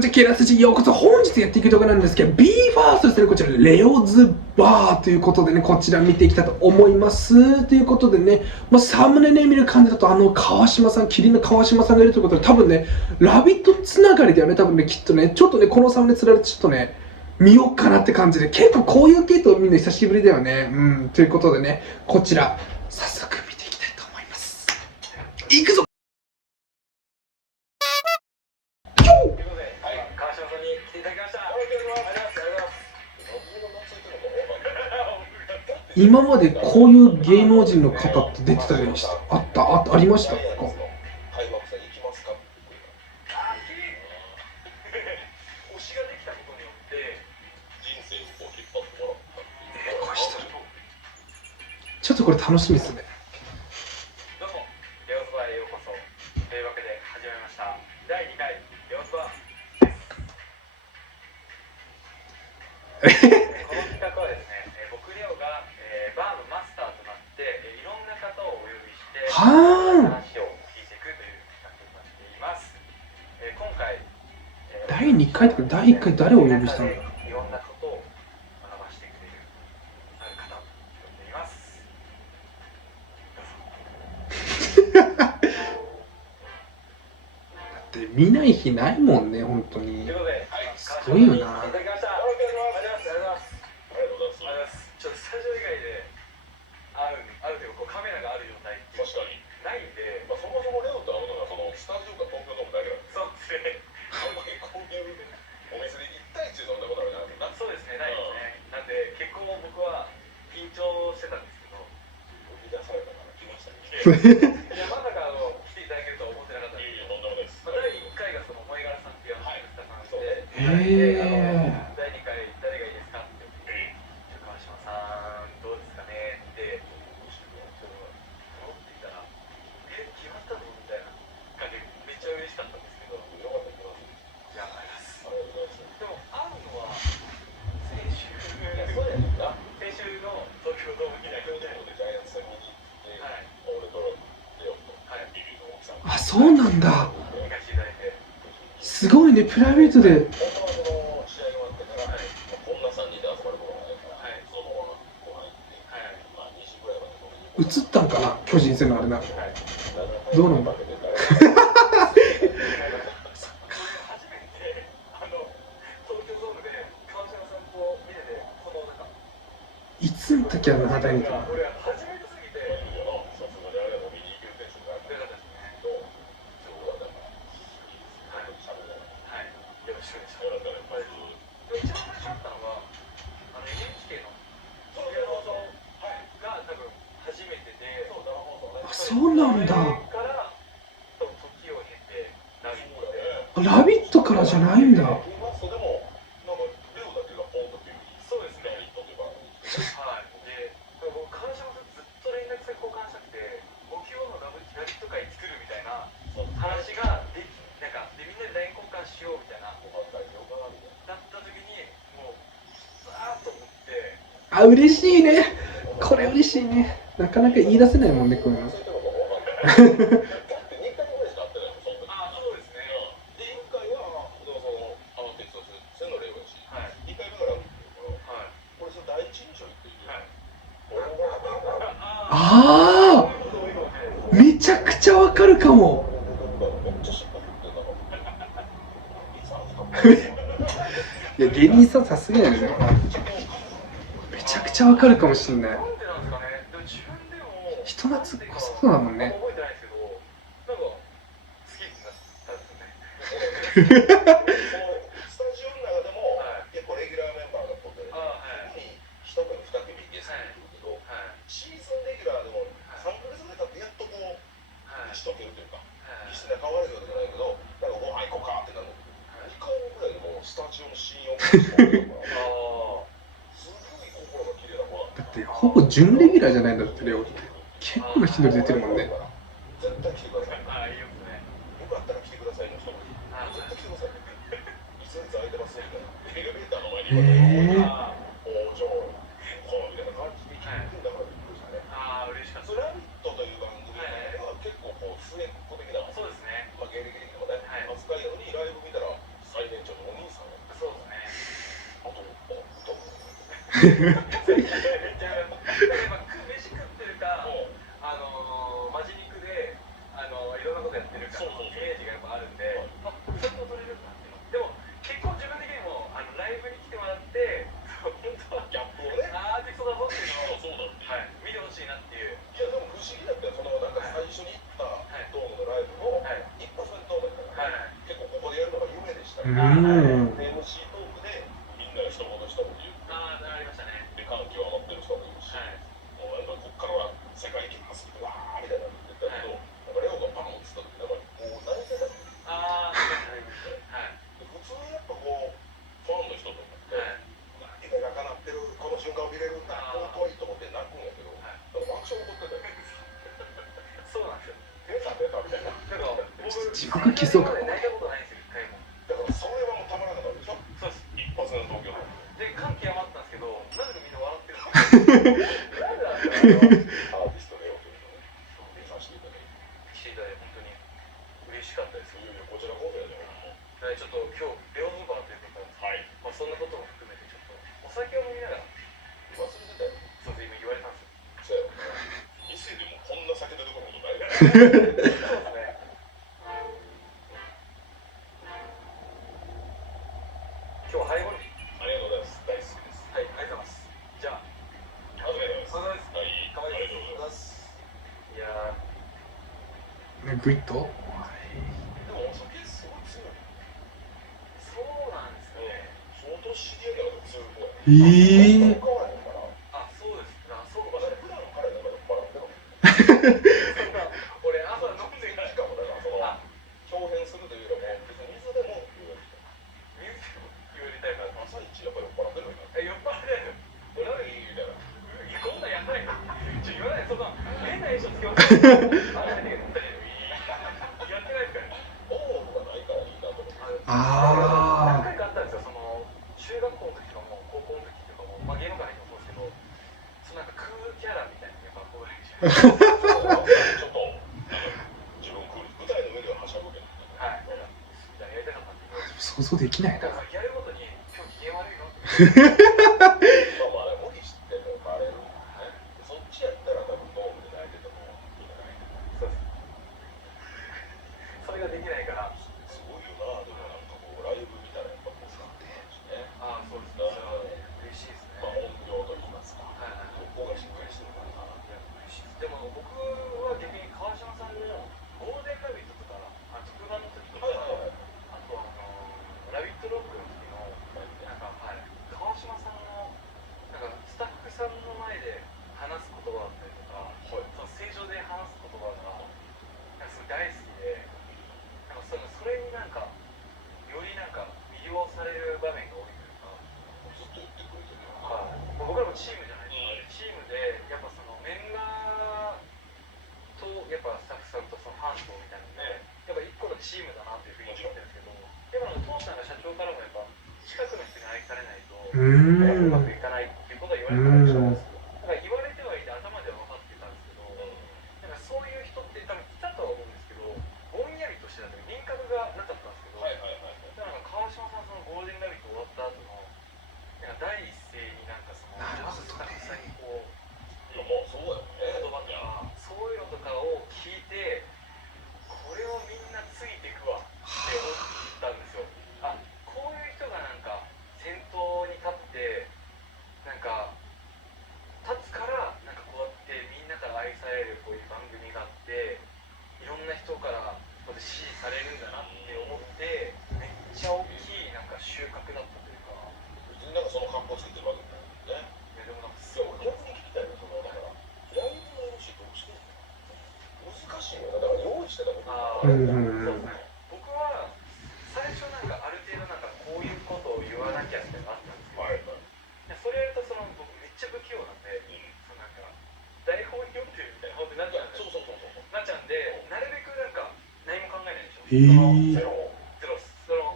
こちら、ケラスジようこそ。本日やっていく動画なんですけど、BE:FIRST ですね、こちら、レオズバーということでね、こちら見ていきたいと思います。ということでね、サムネね、見る感じだと、川島さん、キリンの川島さんがいるということで、多分ね、ラビットつながりだよね、多分ね、きっとね、ちょっとね、このサムネつられて、ちょっとね、見ようかなって感じで、結構こういう系統見るの久しぶりだよね。ということでね、こちら、早速見ていきたいと思います。いくぞ。今までこういう芸能人の方って出てたりしたありましたか？ちょっとこれ楽しみですね。どうも、レオズバーへようこそ。というわけで始めました。第2回レオズバーです。この企画はですね、僕レオが、バーのマスターとなって、いろんな方をお呼びして話を聞いていくという企画になっています。今回、第2回とか第1回誰をお呼びしたんだろう。いろんなことを学ばせてくれるある方を呼んでいます。だって見ない日ないもんね、本当に。すごいよな。ちょっとスタジオ以外であるというかカメラがある状態ってないんで、そもそもレオと会うのがそのスタジオか東京ドームだけなんです。そうですね。あんまりこういうお店で1対1で飲んだことあるな。そうですね、ないですね。なんで結構僕は緊張してたんですけど、呼び出されたから来ましたね。いやまさか来ていただけるとは思ってなかったんですけど、とんでもないです。第1回がその萌え柄さんっていうスタさんで、第2回誰がいいですかって川島さんどうですかねってちょっと思っていたら、決まったのみたいな感じでめっちゃ嬉しかったんですけど、よかったよ。いやあります。ありがとうございます。でも会うのは先週の東京ドーム以来で、ジャイアンツ戦見に行って、俺とレオとビビの奥さん。あ、そうなんだ。行かせていただいて、すごいね、プライベートで。本当はその試合が終わってから、こんな3人で集まることがないから、そのままご飯行って、2時ぐらいまで飲みに映ったんかな、巨人戦のあれな。どうなんだ。初めて東京ドームで川島さんと見てて、このなんかいつの時はな、第2回。俺初めてすぎて、さすがにあれは飲みに行けるテンションがあったよかったですね。けど、そうだから、喋らない。よろしくお願いします。一番最初だったのはNHK の渋谷放送が多分初めてで、あ、そうなんだ。から時を経てラビットで、ラビットからじゃないんだ。それでも、なんか、レオだけがポンとっていう。そうですね。ラビットっていうか、で、僕川島さんずっと連絡先交換したくて、目標のラビット会作るみたいな話ができ、なんかでみんなで LINE 交換しようみたいな。だった時にもうザーッと思って、あ、嬉しいね。これ嬉しいね。なかなか言い出せないもんね、こういうの。だって2回ぐらいしか会ってないもん、その時。そうですね。で、1回は、鉄道線のレオだし、2回目がラビットだから、これ第一印象っていう。ああ、めちゃくちゃわかるかも。めっちゃ失敗ってたいや、芸人さんさすがやね。めちゃくちゃわかるかもしんない。なんでなんですかね。でも自分でも人懐っこそうだもんね。覚えてないですけど、なんか好きになったんですよね。スタジオの中でも結構レギュラーメンバーがポテる。そこに1組2組ゲストに来るけど、シーズンレギュラーでも3ヶ月ぐらい経ってやっとこう打ち解けるというか、決して仲悪いわけじゃないけど、なんかご飯行こうかってなるんだけど、2回目ぐらいでもうスタジオの信用がすごい心が綺麗な子だってほぼ準レギュラーじゃないんだってレオって。結構な頻度で出てるもんね。絶対来てください。いいよね。よかったら来てくださいの人も絶対来てください。椅子空いてますみたいな。エレベーターの前にお嬢みたいな感じで来てだからびっくりしたね。嬉しかった。ラビットという番組は結構こう末っ子的な、そうですね。芸歴的にもね、扱いなのにライブ見たら最年長めっちゃ飯食ってるか、マジ肉でいろんなことやってるかのイメージがやっぱあるんで、あ、ちゃんと取れるんだっていうの。でも結構自分的にもライブに来てもらって、本当はギャップをね、アーティストだぞっていうのをそうだってはい見てほしいなっていう。いやでも不思議だったよ、そのなんか最初に行ったドームのライブのはい一発目のドームだったから、はい結構ここでやるのが夢でしたうね。ん。で MC トークでみんなで一言一言言って、ああ、ありましたね。で歓喜を持ってる人もいるし、はいもうなんかこっからは世界行きますってわーみたいなの言ってたけど、なんかレオがパンをつった時なんかもう泣いてたの。ああ、はいで普通にやっぱこうファンの人とかって、はい夢が叶ってるこの瞬間を見れるんだ、尊いと思って泣くんやけど、はいなんか爆笑起こってたよ。そうなんですよ。出た出たみたいな。なんか僕自分が来そうか泣いたことないんですよ、一回も。だからそれはもうたまらなかったでしょ、そうです。一発目の東京の。で、感極まったんですけど、なぜかみんな笑ってるんですよ。なんでアーティストレオというのをね、見させていただいて、来ていただいて本当に嬉しかったですよ。いよいよこちらこそやで、はい、ちょっと今日レオズバーということなんですはい、まあそんなことも含めてちょっとお酒を飲みながら、忘れてたよ。そうです今言われたんですよ。そうやろな。店でもこんな酒出てくることないから。そうですね。今日はハイボール。ありがとうございます。大好きです。はい、ありがとうございます。じゃあ、ありがとうございます。はい、はい、ありがとうございます。す。いやー、グイッと。でもお酒すごい強い。そうなんですかね。相当知り合いが強い子や。ええ変わらへんから。あ、そうです。あ、そうかまあ、もしれない。普段彼なんか酔っ払ってもそんな俺朝飲んでしかもだからそのあ、表現するというよりも別に水でも言うより水言われたいから。朝一やっぱ酔っ払ってるのにな。酔っ払ってる。何みたいな。こんなんやばい。言わない。そんな変な印象つけます。やってないですからね。オンオフがないからいいなと思って。あ何回かあったんですよ。その中学校の時とかも高校の時とかも、まあ芸能界入ってもそうですけど、そのなんかクールキャラみたいなのやっぱこういうじゃないですか。ちょっとなんか自分クール舞台の上でははしゃぐけど。はい。やりたかったんです想像できないけど、な。やるごとに今日機嫌悪いのって。まあまあ無理してもバレる。そっちやったら多分ドームで泣いててもみんな泣いてる。そうです。それができないから。すごいよな。でもなんかこうライブ見たらやっぱこうさね。ああ、そうですね。嬉しいですね。まあ音量と言いますか。はいはいはい。ここがしっかりしてるからな。嬉しいです。でも僕は逆に川島さんのゴールデンラビットとか、特番の時とか、はいはいはい。あとラビットロックの時の、なんか、はい、川島さんの、なんかスタッフさんの前で話す言葉だったりとか、その正常で話す言葉が、なんかすごい大好きで、なんかそれになんか、よりなんか魅了される場面が多いというか、ずっと言ってくれてるよ。僕らもチームじゃないですか、チームでやっぱそのメンバーとやっぱスタッフさんとそのファンとみたいなので、やっぱ一個のチームだなっていうふうに思ってるんですけど、やっぱ当社が社長からもやっぱ近くの人に愛されないとうーん。うまくいかないっていうことは言われてたんですよ。だから言われてはいて頭では分かってたんですけど、なんかそういう人って多分いたとは思うんですけど、ぼんやりとしてたんで輪郭がなかったんですけど、はいはいはい。だから川島さんそのゴールデンラビット終わった後のなんか第一声になんかそのなるほどねスタッフさんにこういやもうそうだよね。言葉とかそういうのとかを聞いて、これをみんなついていくわって思ったんですよ。あ、こういう人がなんか先頭に立ってなんか立つからなんかこうやってみんなから愛されるこういう番組があっていろんな人からこうやって支持されるんだなって思ってめっちゃ大きいなんか収穫だったというか。別になんかその格好つけてるわけじゃないね。いやでもなんかいや俺逆に聞きたいよ。そのだからライブの MC どうしてるの？難しいよな。だから用意してたことあうんそうですね。僕は最初なんかある程度なんかこういうことを言わなきゃみたいなのがあったんですけど、はいはい。いやそれやるとその僕めっちゃ不器用なんで、そのなんか台本読んでるみたいな本当になっちゃうんで、そうそうそうそう。なっちゃうんで、なるべくなんか何も考えないでしょ。へえ。ゼロ。ゼロその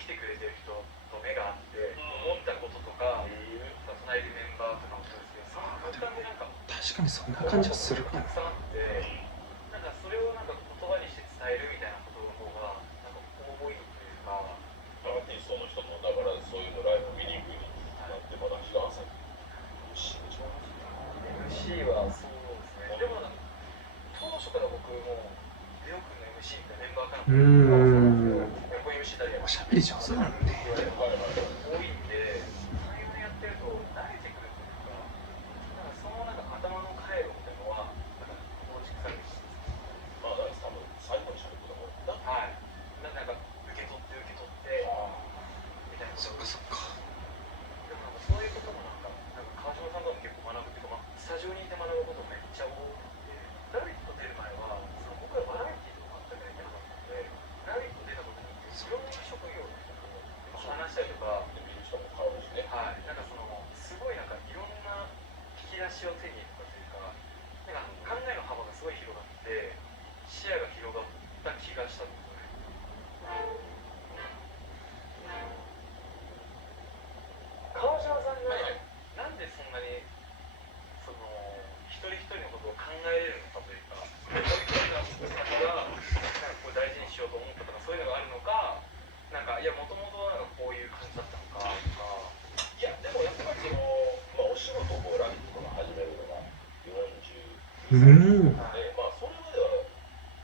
来てくれてる人と目が合って思ったこととか、隣でメンバーとかもそうですけど、その空間でなんか確かにそんな感じはするかな。たくさんあって、なんかそれをなんか言葉にして伝えるみたいなことの方がなんか重いというか。アーティストの人もだからそういうのライブ見に行くようになってまだ日が浅い。ったりおしゃべり上手なのね。多いんで、3、4年やってると慣れてくるというか、なんかそのなんか頭の回路みたいなのはなんか構築されてるんです。まあだから多分最後にしゃべることもはい。なんか受け取ってみたいな。そっかそっか。でもなんかそういうこともなんか川島さんとも結構学ぶっていうか、まあ、スタジオにいて学ぶことめっちゃ多くて、ラビット出る前はその僕らバラエティーとか全くやってなかったので、ラビット出たことによっていろんな職業の人と話したりとか、見る人も変わるしね。はい、なんかそのすごいなんかいろんな引き出しを手に入れたというか、なんか考えの幅がすごい広がって視野が広がった気がしたんですよね。川島さんがなんでそんなにその一人一人のことを考えれるのかというか、一人一人の方がなんかこう大事にしようと思ったとかそういうのがあるのか、なんかいやもともとなんかこういう感じだったのかとか。いやでもやっぱりその、まあ、お仕事をラビットが始めるのが42歳で、まあそれまでは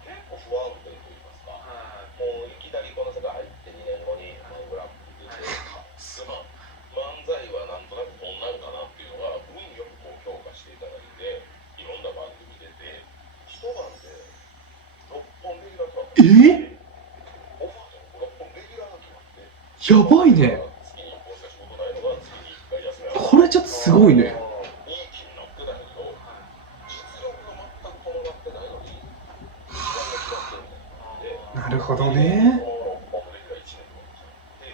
結構不安定といいますか、もういきなりこの世界入って2年後にグランプリ出て漫才はなんとなくこんなんかなっていうのは運よくこう評価していただいて、いろんな番組出て一晩で6本レギュラーとオファーと6本レギュラーが決まって、やばいね。月に1本しか仕事ないのが月に1回休みこれちょっとすごいね。いい気になってたんやけど、実力が全く伴ってないのに時間が決まってるんだよ。でなるほどね。6本レギュラー1年とか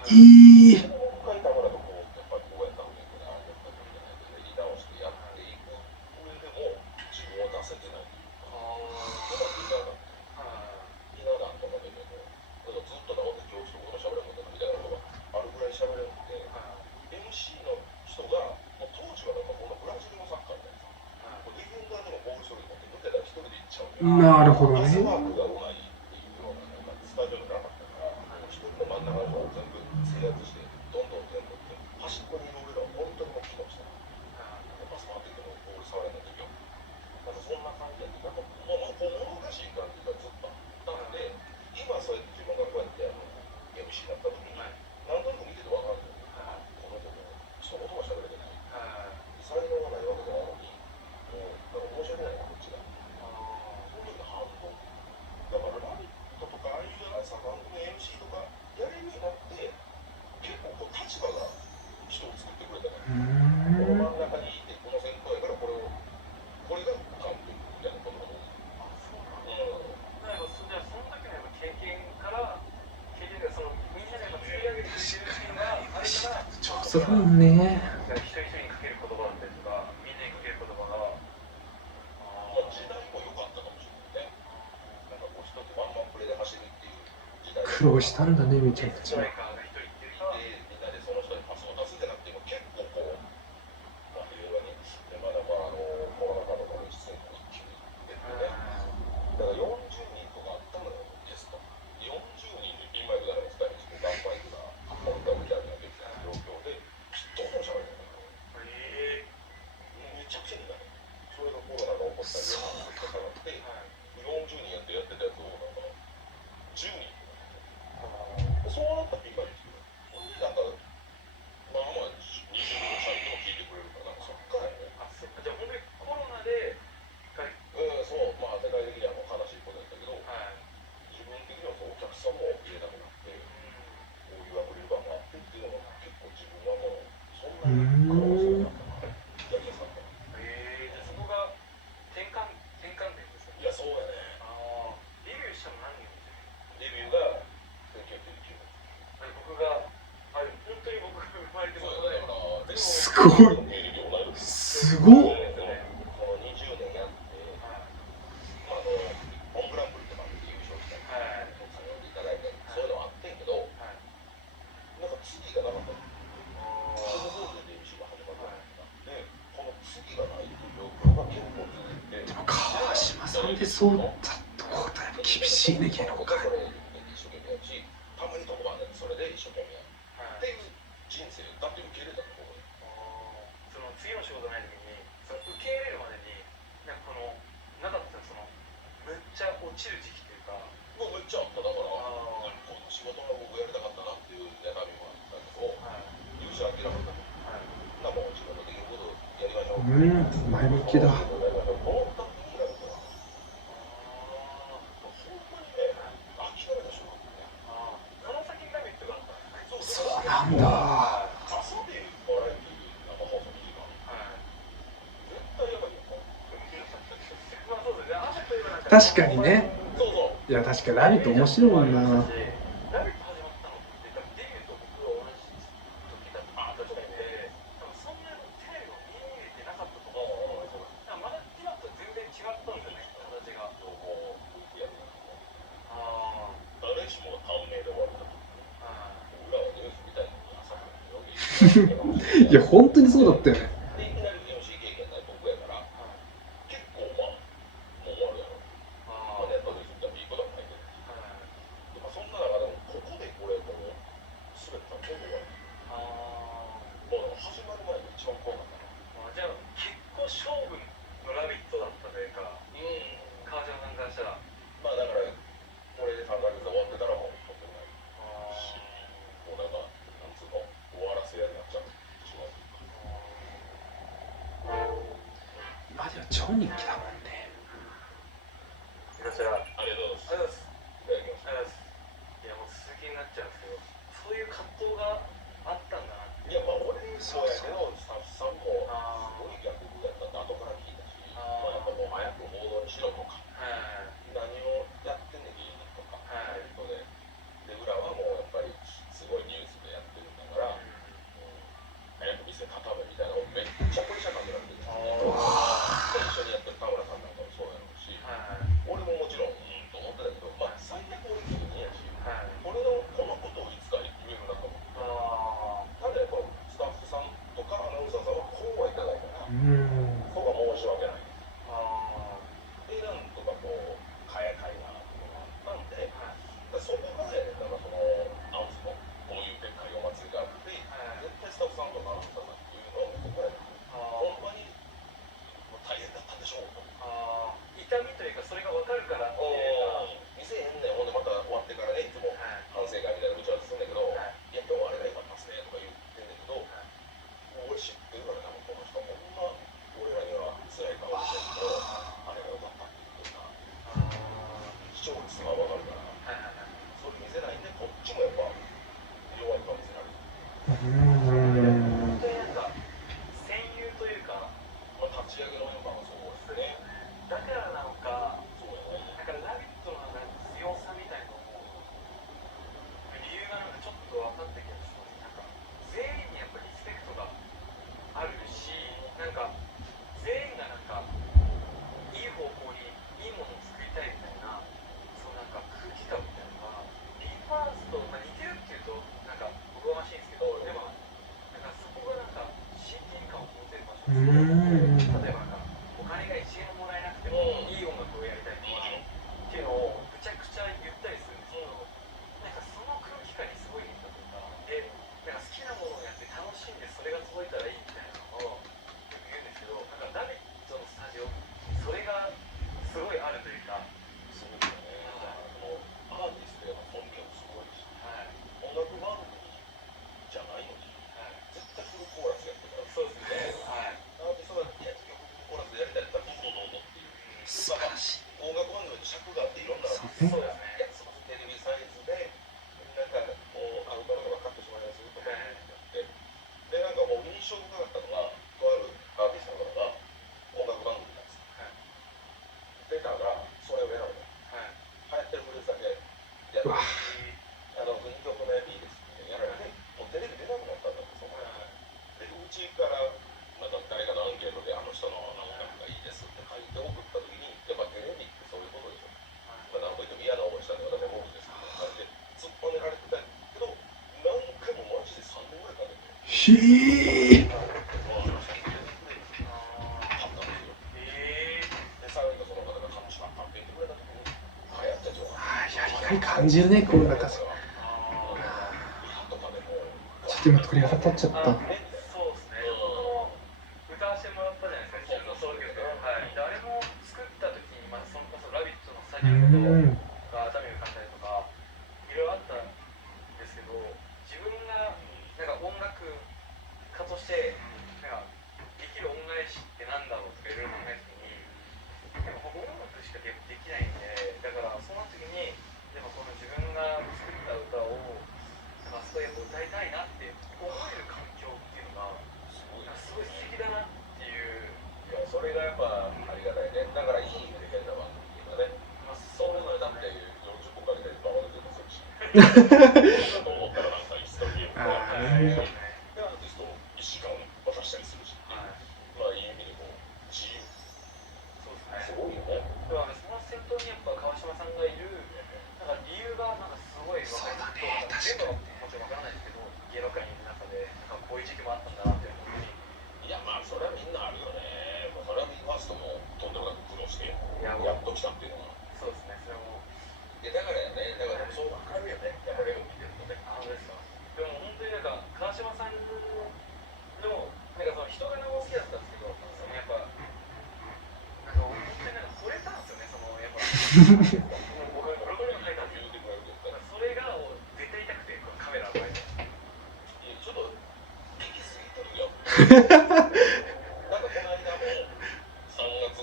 でいい。もう一回田村とこうやっぱりこうやった方がいいかな、やった方がいいかなってやり直してやっていく上でも自分を出せてないというか、うまくいかなかった。いいななんとかだけど、ずっとなおって今日一言も喋らなかったみたいなことがあるぐらい喋れるんで、MC の人が、もう当時はなんかこのブラジルのサッカーみたいなさ、ディフェンダーでもボール処理持って抜けたら一人で行っちゃうみたいな。なるほどね。パスワークがうまいっていうような、なんかスタジオじゃなかったから、一人の真ん中の人を全部制圧して、どんどん点取って、端っこにいる俺らは本当にもう機能した。パス回ってきてもボール触れない時は。なんかそんな感じで、なんかもうもどかしい感じがずっとあったんで、今そうやって自分がこうやってMC になった時に、何となく見てて分かるんだよ。この子も一言も喋れてない。才能がないわけじゃないのに、もうなんか申し訳ないな、こっちが。その時のハードル。だからラビットとかああいう朝番組 MC とかやれるようになって、結構こう立場が人を作ってくれたから。この真ん中にいて、この先頭やからこれが監督みたいなことが多い。じゃあその時の経験がそのみんなで作り上げてくれてるっていうのがあるから、上手だもんね。一人一人にかける言葉だったりとか、みんなにかける言葉が、時代も良かったかもしれないね。なんかこう一つワンマンプレーで走るっていう時代。苦労したんだね、めちゃくちゃ。ストライカーが一人っていうか、みんなでその人にパスを出すんじゃなくても結構こう、まあ平和に、まだまあコロナ禍とかの出演も一気に出てね。だから40人とかあったのよ、ゲスト。40人でピンマイク誰も使えないし、ガンマイクが本当はみたいなできた状況で、どうしても喋れないから。めちゃくちゃになる。それがコロナが起こったり、重なって、40人やってたやつをなんか10人とかそうなったらピンマイクですよ。ほんでなんか、まあまあ20人のサイトも聞いてくれるから、なんかそっからやね。じゃあ本当にコロナでそう、まあ世界的にはもう悲しいことだったけど、自分的にはそうお客さんも入れなくなって、こういうアクリル板があってっていうのが結構自分はもうそんなに可能性があったな。やりやすかった。じゃあそこが転換点ですよね。いや、そうやね。デビューしたの何年ですか？デビューが1999年。僕が本当に僕が生まれてそうだから、すごい。すごっ。この20年やって、モングランプリとかで優勝したり、奥さん呼んでいただいたり、そういうのはあってんけど、なんか次がなかったの。そのゴールで MC が始まったんで、この次がないっていう状況が結構続いて。でも川島さんでそうだってことはやっぱ厳しいね、芸能界。一生懸命やるし、たまに特番でそれで一生懸命やるっていう人生だって受け入れたのここで。その次の仕事ない時にその受け入れるまでになんかなかったそのめっちゃ落ちる時期っていうか。もうめっちゃあった。だからこの仕事が僕やりたかった前向きだ。そうなんだ。確かにね。いや確かにラビット面白いもんな。ラビット始まったのって多分デビューと僕が同じ時だったと思って多分そんなにテレビを見入れてなかったと思うんですよ。まだ今と全然違ったんですよね、形が。誰しもが短命で終わった僕らはニュースみたいなのに朝からいや本当にそうだったよね。でいきなり MC 経験ない僕やから結構まあもう終わるやろ。まあネットで言ったらいいことはないけど、そんな中でもここでこれもう滑ったら今度はもう始まる前が一番怖かったな。じゃあ結構勝負のラビットだったというか、川島さんからしたら。まあだからこれで3ヶ月で終わってたらもうとんでもないし、もうなんかなんつうの終わらせやになっちゃうしまう。今では超人気だもんね。こちらありがとうございます。いただきます。いやもう続きになっちゃうんですけど、そういう葛藤があったんだなって。いやまあ俺そうやけどスタッフさんもすごい逆やったって後から聞いたし、まあやっぱもう早く報道にしろとか、何をやってんねん芸人とかネットで、裏はもうやっぱりすごいニュースでやってるんだから、早く店畳めみたいなのをめっちゃプレッシャーかけられてるんですよ。一緒にやってる田村さんなんかもそうやろうし、俺ももちろんと思ってたけど、まあ最悪俺芸人やし、俺のこのことをいつか言えるなと思って。ただやっぱスタッフさんとかアナウンサーさんはこうはいかないから、そこは申し訳ない。でなんとかこう変えたいなとかなんで、そこがね、なんかそのアウスのこういうでっかいお祭りがあって、絶対スタッフさんとかアナウンサーさんっていうのは僕はほんまに大変だったでしょうと。痛みというかそれが分かるからって見せへんねん。ほんでまた終わってからねいつも反省会みたいな打ち合わせするんだけど、いや今日はあれが良かったっすねとか言ってんだけど、俺知ってるから多分この人ほんま俺らには辛いかもしれんけど、あれが良かったって言ってた視聴率が分かるから、それ見せないんでこっちもやっぱ弱い顔見せられる。本当になんか戦友というか、まあ立ち上げのメンバーはそうですね。だからなのか、そうやね。なんかラビットのなんか強さみたいなのも理由がなんかちょっと分かった気がします。なんか全員にやっぱリスペクトがあるし、なんか全員がなんかいい方向にいいものを作りたいみたいな、そうなんか空気感みたいなのが BE:FIRST と、似てるっていうとなんかおこがましいんですけど、でもなんかそこがなんか親近感を持てる場所ですよ。例えばなんかお金が1円ももらえなくてもいい音楽をやりたいとかっていうのをむちゃくちゃ言ったりするんですけど、なんかその空気感にすごい似たというか、なんか好きなものをやって楽しんでそれが届いたらいいみたいなのをよく言うんですけど、なんかラビットのスタジオそれがすごいあるというか。そうですよね。アーティストや本気もすごいし、音楽番組じゃないのに絶対フルコーラスやってたら、そうですね。アーティストがいや結局フルコーラスでやりたいったらどうぞどうぞっていう。素晴らしい。音楽番組と尺があっていろんなそうそうですね。いやそのテレビサイズでなんかこうアウトロとかカットしまいますとかやってでなんかもう印象深かったのがとあるアーティストの方が音楽番組なんです出たらそれを選ぶの流行ってるフレーズだけやる2曲目いいですってやられてもうテレビ出なくなったんだってそこでうちからなんか誰かのアンケートであの人の音楽がいいですって書いて送った時にやっぱテレビってそういうことでしょ。何と言っても嫌な思いしたんで私は僕ですみたいな感じで突っ込んでられてたけど何回もマジで3年ぐらいかけてひー。買ったんですよ。でさらにその方が楽しかったって言ってくれた時にやったじゃん。やりがい感じるね、こうなんか。ちょっと今鳥肌立っちゃった。そうですね。歌わせてもらったじゃないですか、自分のソロ曲。であれも作った時に、まあ、それこそ「ラビット!」のスタジオのことが頭に浮かんだりとかいろいろあったんですけど、自分がなんか音楽家としてなんかできる恩返しってなんだろうとかい歌いたいなって思える環境っていうのがすごい素敵だなっていう。いや、それがやっぱありがたいね。だからいい意味で変な番組がね。そんなだって40個かけてると合わせてもするし。だと思ったらなんか一度ゲームでアーティスト1時間渡したりするし。まあいい意味でも自由。そうですね。すごいよね。その先頭にやっぱ川島さんがいる、なんか理由がなんかすごい分かります。全部はもちろん分からないですけど、芸能界にいる中でなんかこういう時期もあったんだなっていうのに。いや、まあそれはみんなあるよね。もうそれはビーファーストもとんでもなく苦労してやっと来たっていうのは。そうですね。それも。いやだからね、だからでもそう分かるよね。やっぱりレオ見てるとね。あ、本当ですか。でも本当になんか川島さんのなんかその人柄も好きだったんですけど、そのやっぱなんか本当になんか惚れたんですよね。そのやっぱ僕がブログにも書いたんですけど、それが絶対痛くてこのカメラの前で。いやちょっと行き過ぎてるよ。なんかこの間も3月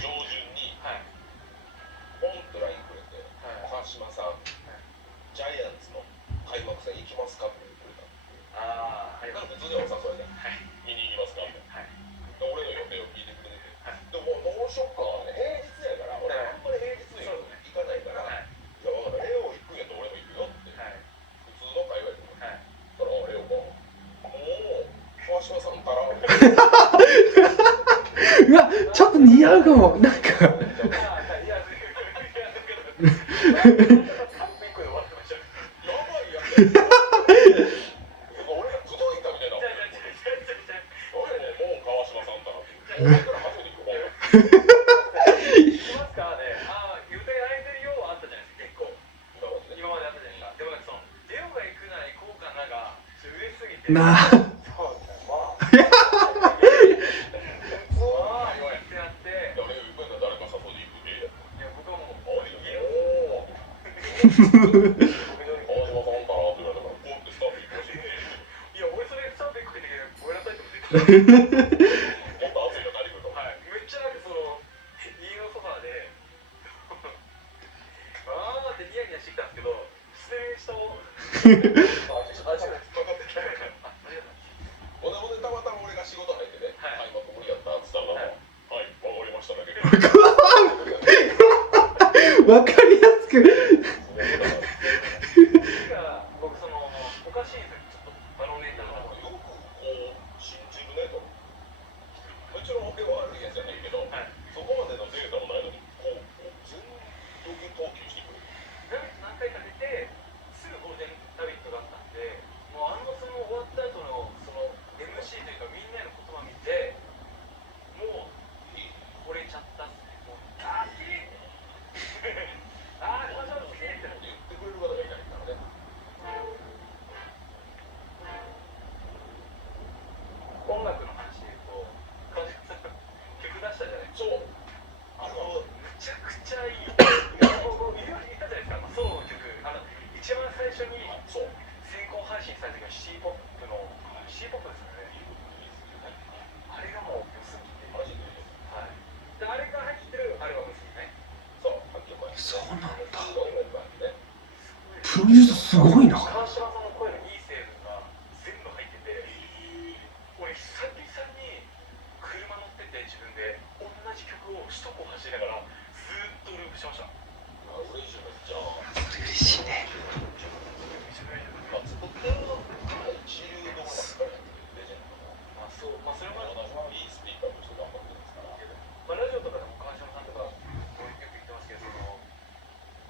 上旬にポンと LINE くれて、川島さん、ジャイアンツの開幕戦行きますかって言ってくれた。ああ、はい。なんか普通にお誘いで、見に行きますかって。俺の予定を聞いてくれてて、でもどうしよっか、平日やから、俺あんまり平日に行かないから、いや分かった、レオ行くんやったら俺も行くよって、普通の会話で。そのレオも、もう川島さんたらうわ、ちょっと似合うかも。なんかなあたまたま俺が仕事入ってね、開幕無理やったって言ったら、はい、わかりましただけど。わかりやすく僕そのおかしいんですよ。ちょっとバロメーターがよくこう信じるねと。もちろん俺は悪いやつじゃないけど、そこまでのデータもないのにこう全力投球してくる。何回か出てすぐゴールデンラビットだったんで、もうその終わった後のその MC というかみんなの言葉見て、もう惚れちゃったっすね。もうあー好きあー川島好きって言ってくれる方がいないからね。音楽の話で言うと、川島さん曲出したじゃないですか。そう。むちゃくちゃいい。いろいろ言ったじゃないですか。ソロの曲、一番最初に先行配信された時はシーポップのシーポップですよね。あれがもう良すぎて。マジで。はい。であれが入ってるアルバムですよね。そう。そうなんだ。すごいメンバーでね。プロデュースすごいな。川島さんの声のいい成分が全部入ってて、俺久々に車乗ってて自分で同じ曲を首都高走りながらずーっとループしました。嬉しいめっちゃ。それ嬉しいね。作ってるのが一流の音楽家やってるレジェンドの。そう、それまで同じいいスピーカーとして頑張ってるんですから。ラジオとかでも川島さんとかよく言ってますけど、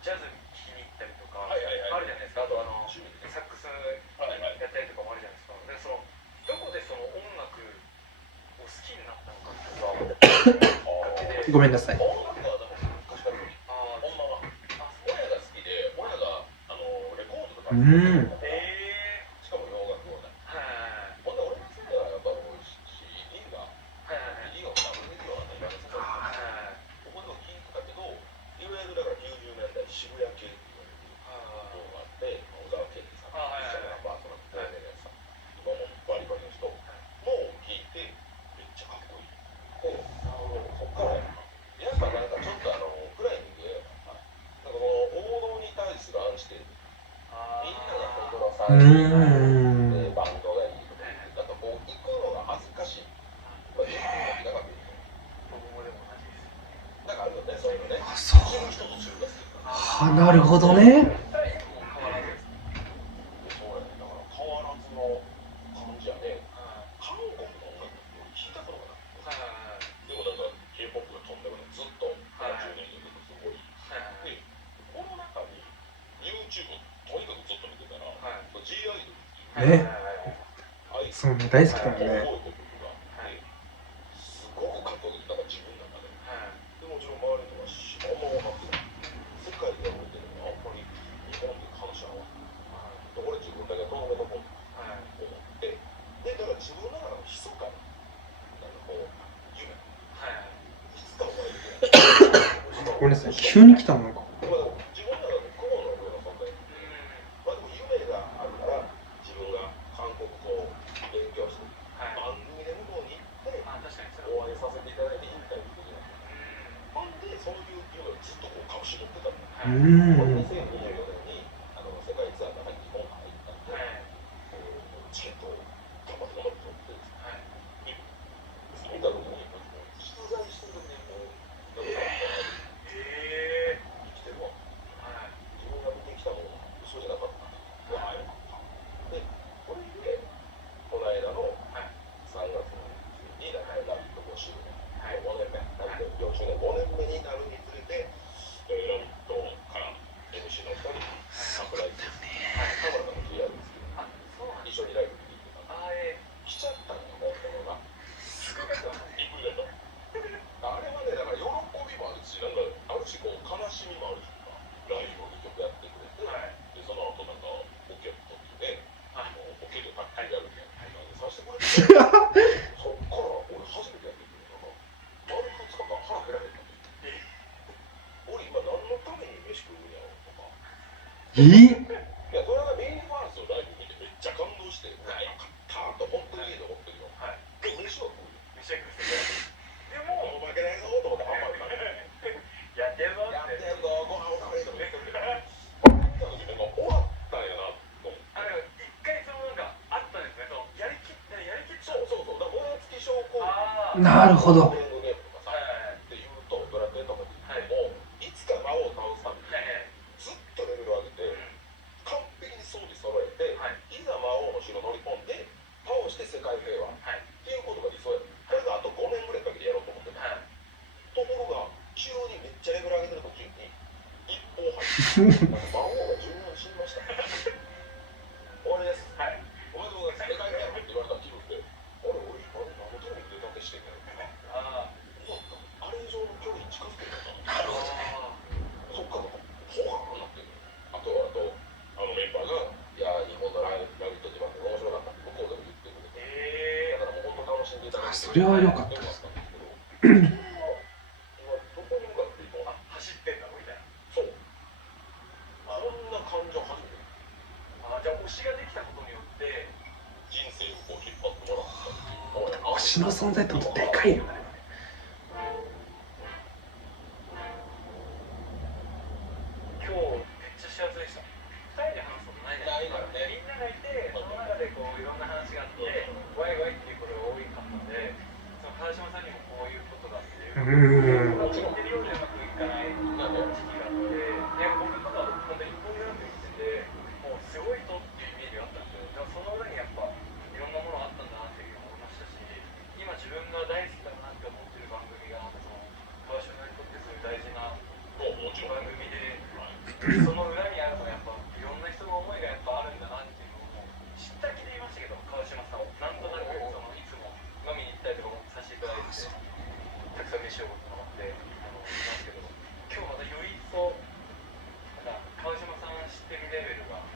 ジャズ聴きに行ったりとかあるじゃないですか。あとサックスやったりとかもあるじゃないですか。でどこでその音楽を好きになったのかっていうのがごめんなさい。音楽はでも昔からほんまは親が好きで、親がレコードとかしかも洋楽をね。ほんで俺の世代はやっぱCD がWD はね、ここでも聞いてたけど、いわゆるだから90年代渋谷系って言われるのがあって、小沢健二さん、シャラパートナー、今もバリバリの人も聞いてめっちゃかっこいい。そっからやっぱな感じでバンドがいいとか、なんかこう行くのが恥ずかしい。まあ、自分が長くいい。僕もでも同じです。なんかあるよね、そういうのね。あ、そう知る人と知るが好きだな。あ、なるほどね。変わらずです。そうやね。だから変わらずの感じやね。韓国の音楽って聞いたことがない。でもなんか K-POP が飛んだからずっと10年以上すごい。で、この中に YouTube とにかくずっと見てたら、G アイドルっていうね、アイドルそうね、大好きだもんね。覚えてる曲があって、すごくかっこよくて、だから自分の中で。でもちろん周りとかあんま分かってない。世界で覚えてるのはあんまり日本で話し合わない。俺自分だけとどめとこうと思って、で、だから自分の中の密かな、なんかこう、夢。いつかお前できない。ごめんなさい、急に来たのなんか。自分の中で雲の上の存在。まあでも夢があるから、自分が韓国語を勉強して、番組で向こうに行って、お会いさせていただいてインタビューできない。ほんで、そういう夢をずっとこう隠し持ってたの。2024年に世界ツアーが日本に入ったんで、チケットを頑張って頑張って取って、見た時に、出題してる時にもう、なんか、生きてるわ。自分が見てきたものが嘘じゃなかった。うわあ、よかった。で、これで、この間の3月にライブ5周年、5年目、ライブ4周年、5年目になるにつれて、ラビットから MC の2人にサプライズ、田村さんも PR ですけど、一緒にライブ見に行ってたんで、来ちゃったのよ、本当が。びっくりだった。あれはね、だから喜びもあるし、なんかあるし、こう悲しみもあるし、ライブを2曲やってくれて、でその後なんかポケットってね、ポケット卓球やるみたいな感じでさせてくれて、そっから俺初めてやってくれたから、丸2日間腹減らへんかった。俺今何のために飯食うんやろとか。いや、それはメインファーストのライブ見てめっちゃ感動して、よかったと本当にいいと思ってるよ。でも飯は食うよ。でも、負けないぞと思ってハンバーグ食べて。やってるぞやってるぞ、ご飯を食べるとか言ってるけど、これ見た時なんか終わったんやなと思って。一回そのなんかあったんですね。やりきったそうそうそう、だから燃え尽き症候群。なるほど。ゲームとかさ、って言うと、ドラクエとかで言っても、いつか魔王を倒すために、ずっとレベル上げて、完璧に装備揃えて、いざ魔王の城乗り込んで、倒して世界平和っていうことが理想や。これがあと5年ぐらいかけてやろうと思ってた。ところが、急にめっちゃレベル上げてる途中に、一報入って、魔王が10年死にました。終わりです。おめでとうございます。世界平和って言われた気分で、俺、何のために腕立てしてんだよとか、あれ以上の距離に近づけたんだ。そっからなんか、ほわーなってる。あと、メンバーが、いやー、日本のラビット自慢で面白かったって向こうでも言ってくれて、だからもう本当楽しんでいただいて、それは良かったです。今、どこに向かっていこう。走ってんだみたいな。そう。そんな感情初めて。じゃあ推しができたことによって人生をこう引っ張ってもらったっていう。推しの存在ってでかいよね。今日めっちゃ幸せでした。2人で話すことないじゃないですか。みんながいて、その中でこういろんな話があって、ワイワイっていうことが多いかったので、その川島さんにもこういうことだっていう言ってるようでうまくいかない時期があって、僕とか本当に一本グランプリ見てて、もうすごい人っていうイメージがあったんですよ。でもその裏にやっぱいろんなものがあったんだなっていうのを思いましたし、今自分が大好きだなって思ってる番組がその川島にとってすごい大事な番組で、その裏にあるのはやっぱいろんな人の思いがやっぱあるんだなっていうのを知った気でいましたけど、川島さんをなんとなくそのいつも飲みに行ったりとかもさせていただいて、たくさん飯をもらっていますけど、今日またより一層なんか川島さん知ってるレベルが1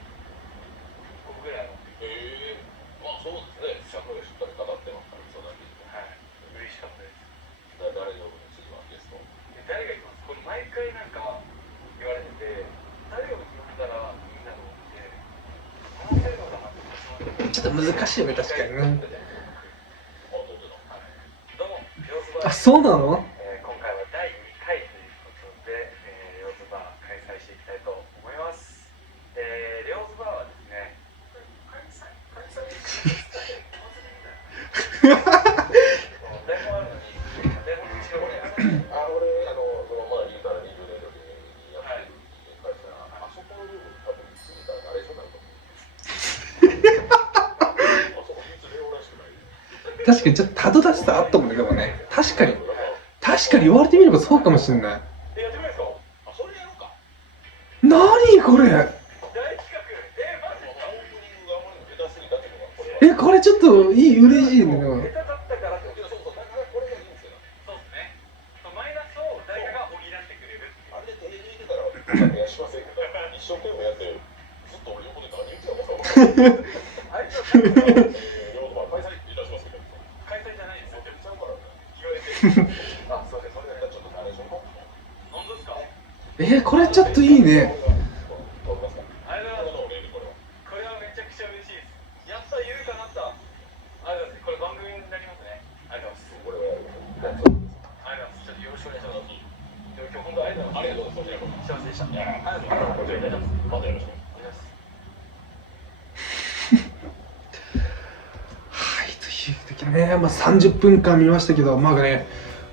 個ぐらいあるんで、まあそうですね。しっかり語ってますから、そんなに。嬉しかったです。誰呼ぶの次はゲスト。誰がいます？これ毎回なんか言われてて、誰を呼んだらみんなのって話せるのかなって。ちょっと難しいよね、確かにね。どうも、ヨーズバー。あ、そうなの？今回は第2回ということで、ヨーズバー開催していきたいと思います。ヨーズバーはですね、確かにちょっとたどたどしさあったもんね。でもね、確かに言われてみればそうかもしれない。やってみるんですか？あ、それやろうか。何これ。大企画。マジえ、これちょっといい、嬉しいね。でも下手だったからって。そうだからこれがいいんですよ。そうですね。マイナスを誰かが補ってくれる。あれで手抜いてたらやしませんけど、一生懸命やってずっと俺横で何言ってたのか分からない。あいつは開催いたしますけど。開催じゃないですよ。ちゃうから言われて。あ、そうです。それだったらちょっとナレーション。本当ですか？これちょっといいね。ありがとうございます。これはめちゃくちゃ嬉しいです。やっとゆるかなった。ありがとうございます。これ番組になりますね。ありがとうございます。ありがとうございます。ちょっとよろしくお願いします。でも今日本当ありがとうございます。幸せでした。ありがとうございます。またよろしくお願いします。はい、という時ね、30分間見ましたけど、ね、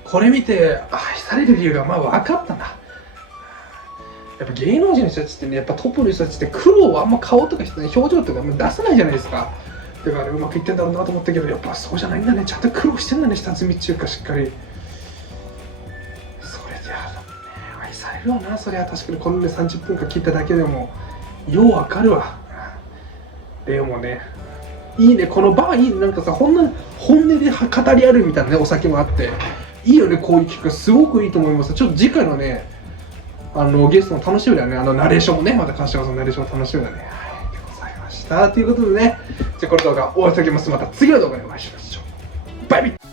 これ見て愛される理由が分かったな。やっぱ芸能人の人たちってね、やっぱトップの人たちって苦労はあんま顔とか表情とか出さないじゃないですか。だから、うまくいってんだろうなと思ったけど、やっぱそうじゃないんだね。ちゃんと苦労してんだね、下積みっていうかしっかり。それではね、愛されるわな。それは確かにこのね30分間切っただけでもようわかるわ。でもね、いいね、このバーいいね。なんかさ、本音で語り合うみたいなね、お酒もあっていいよね。こういう企画すごくいいと思います。ちょっと次回のねゲストも楽しみだよね。ナレーションもね、また川島さんのナレーションも楽しみだね。はい、でございました。ということでね、じゃあこの動画終わりときます。また次の動画でお会いしましょう。バイビー。